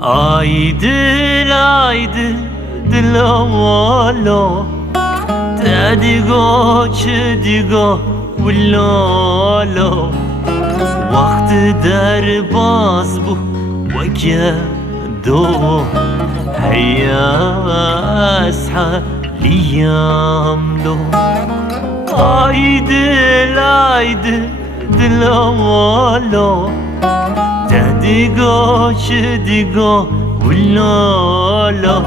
عايدل عايدل والله تدقو چدقو ولا لا وقت در باز بو وكا دو هيا اصحى ليام دو عايدل عايدل والله تدقو چدقو ولا لا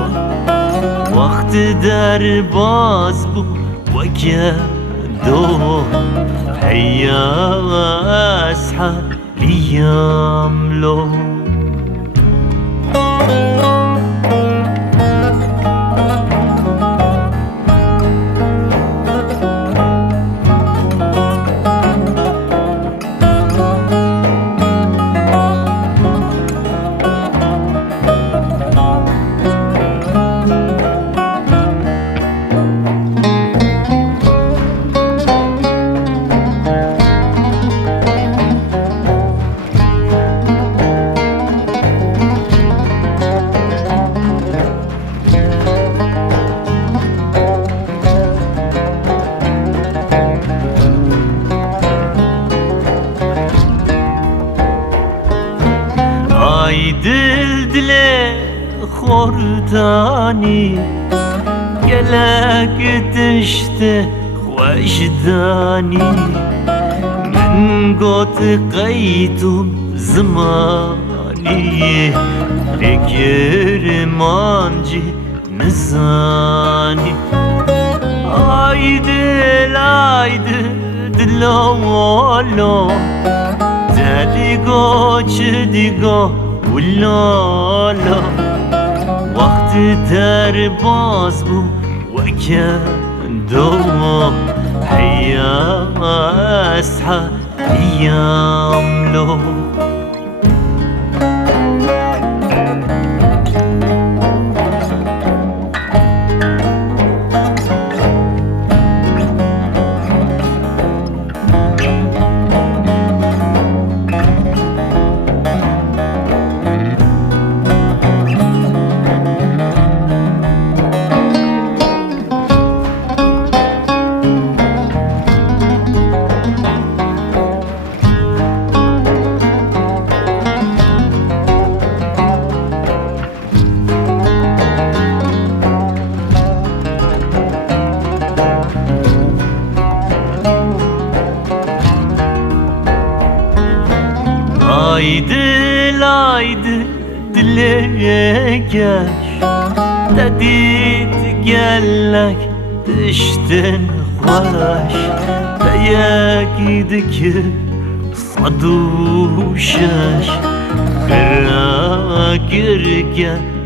وقت در باز بو وكا دو هيا اصحى ليام لو دل دل خوردانی گلک تشت خوشدانی من قط قیتم زمانی لگر مانجی نزانی عايدل عايدل والله تدقو چدقو ولا لا وقت در باز بو وكا دو هيا اصحى ايام لو عايدل عايدل ياش تديت قالك تشتن خواش بياكيدك صدوشاش خراكرك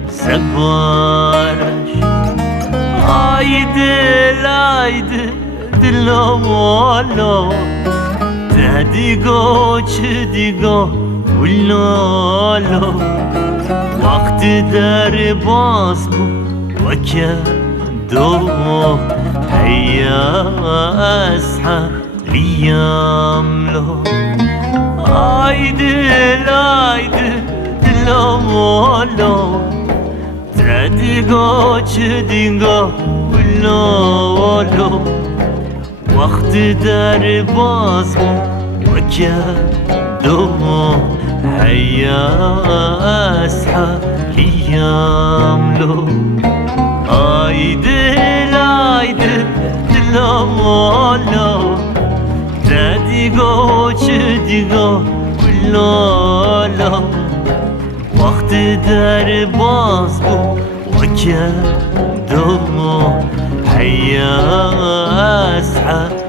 سبارش عايدل عايدل والله تدقو چدقو ولا لا وقت در باز بو وكا دو هيا اصحى ليام لو عايدل عايدل والله تدقو چدقو ولا لا وقت در باز بو وكا دو هيا اصحى ليام لو عايدل عايدل والله تدقو چدقو ولا لا وقت در باز بو وكا دو هيا اصحى